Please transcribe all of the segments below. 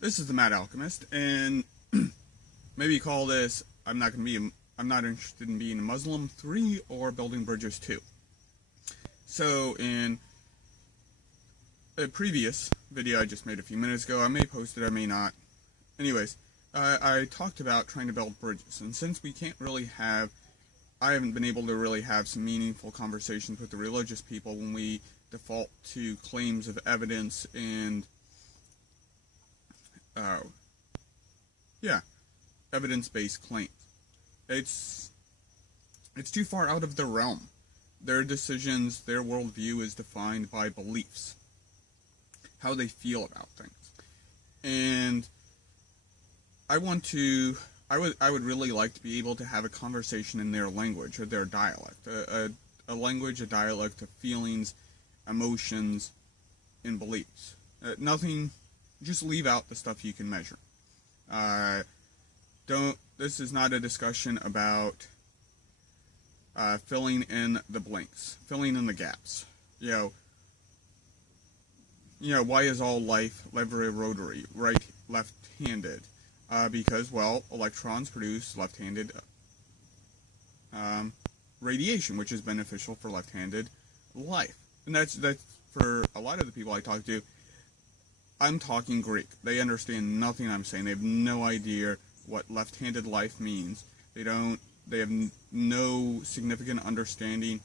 This is the Mad Alchemist, and maybe call this I'm not interested in being a Muslim 3 or building bridges 2. So in a previous video I just made a few minutes ago, I may post it, I may not. Anyways, I talked about trying to build bridges, and since I haven't been able to really have some meaningful conversations with the religious people when we default to claims of evidence and evidence-based claims. It's too far out of their realm. Their decisions, their worldview is defined by beliefs, how they feel about things. And I would really like to be able to have a conversation in their language or their dialect, a dialect of feelings, emotions, and beliefs. Just leave out the stuff you can measure. This is not a discussion about filling in the blanks, filling in the gaps. Why is all life levorotary, left-handed? Because, well, electrons produce left-handed radiation, which is beneficial for left-handed life. And that's for a lot of the people I talk to. I'm talking Greek. They understand nothing I'm saying. They have no idea what left-handed life means. They have no significant understanding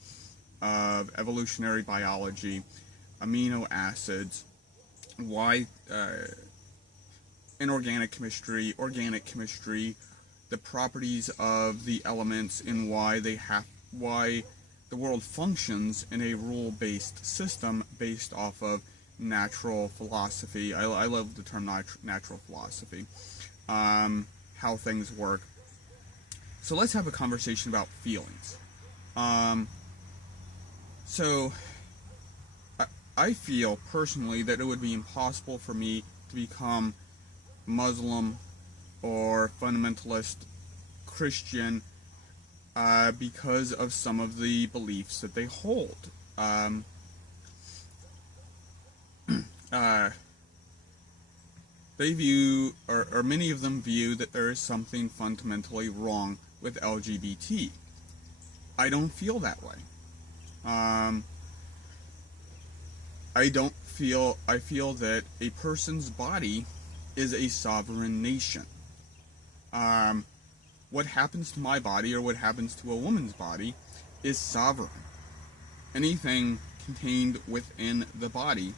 of evolutionary biology, amino acids, why inorganic chemistry, organic chemistry, the properties of the elements, and why the world functions in a rule-based system based off of natural philosophy. I love the term natural philosophy. How things work. So let's have a conversation about feelings. So I feel personally that it would be impossible for me to become Muslim or fundamentalist Christian because of some of the beliefs that they hold. They view, or many of them view, that there is something fundamentally wrong with LGBT. I don't feel that way. I feel that a person's body is a sovereign nation. What happens to my body or what happens to a woman's body is sovereign. Anything contained within the body,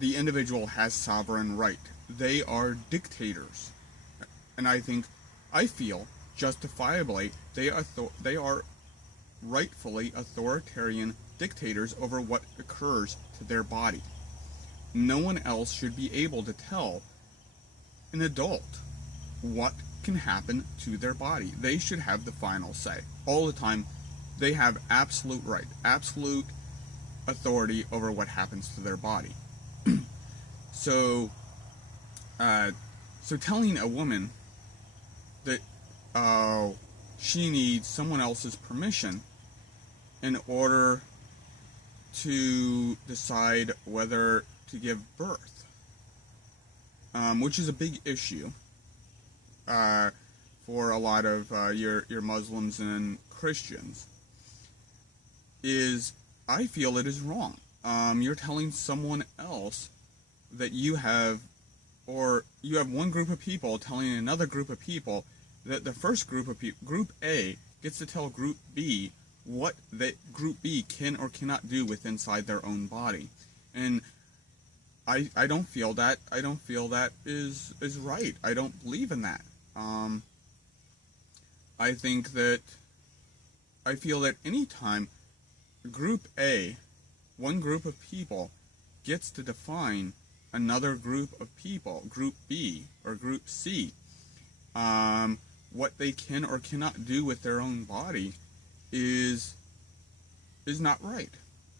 the individual has sovereign right. They are dictators. And I feel justifiably, they are rightfully authoritarian dictators over what occurs to their body. No one else should be able to tell an adult what can happen to their body. They should have the final say. All the time, they have absolute right, absolute authority over what happens to their body. So telling a woman that she needs someone else's permission in order to decide whether to give birth, which is a big issue for a lot of your Muslims and Christians, I feel it is wrong. You're telling someone else that you have one group of people telling another group of people that the first group of people, Group A, gets to tell Group B what that Group B can or cannot do with inside their own body. And I don't feel that. I don't feel that is right. I don't believe in that. I feel that anytime Group A, one group of people, gets to define another group of people, Group B or Group C, what they can or cannot do with their own body is not right.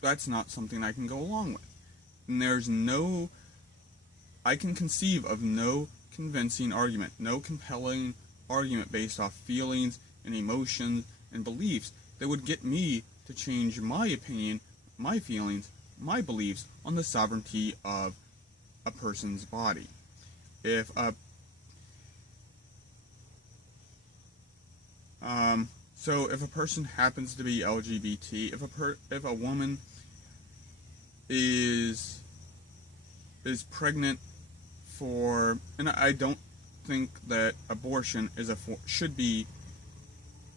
That's not something I can go along with. And I can conceive of no convincing argument, no compelling argument based off feelings and emotions and beliefs that would get me to change my opinion, my feelings, my beliefs on the sovereignty of a person's body. if a so if a person happens to be LGBT, if a woman is pregnant for, and I don't think that abortion is should be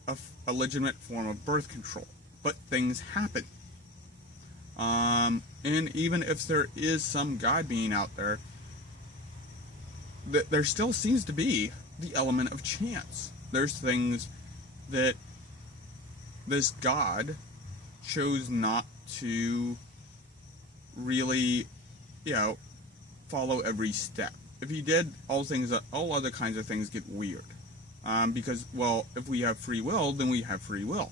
a legitimate form of birth control, but things happen. And even if there is some God being out there, there still seems to be the element of chance. There's things that this God chose not to really, follow every step. If he did, all other kinds of things get weird. Because, well, if we have free will, then we have free will.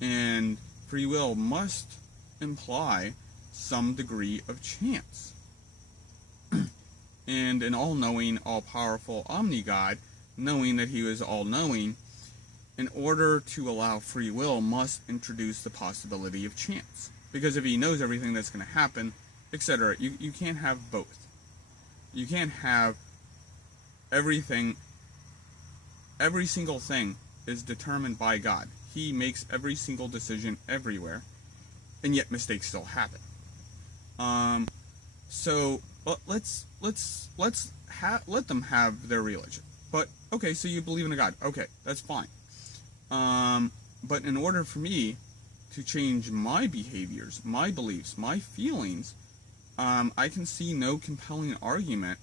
And free will must imply some degree of chance. And an all-knowing, all-powerful omni-God, knowing that he was all-knowing, in order to allow free will, must introduce the possibility of chance. Because if he knows everything that's going to happen, etc., you can't have both. You can't have everything. Every single thing is determined by God. He makes every single decision everywhere, and yet mistakes still happen. So let them have their religion. But okay, so you believe in a God. Okay, that's fine. But in order for me to change my behaviors, my beliefs, my feelings, I can see no compelling argument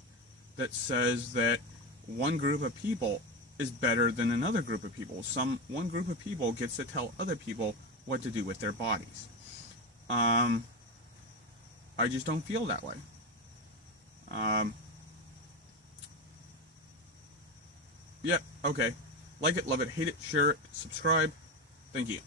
that says that one group of people is better than another group of people. One group of people gets to tell other people what to do with their bodies. I just don't feel that way. Yeah, okay. Like it, love it, hate it, share it, subscribe. Thank you.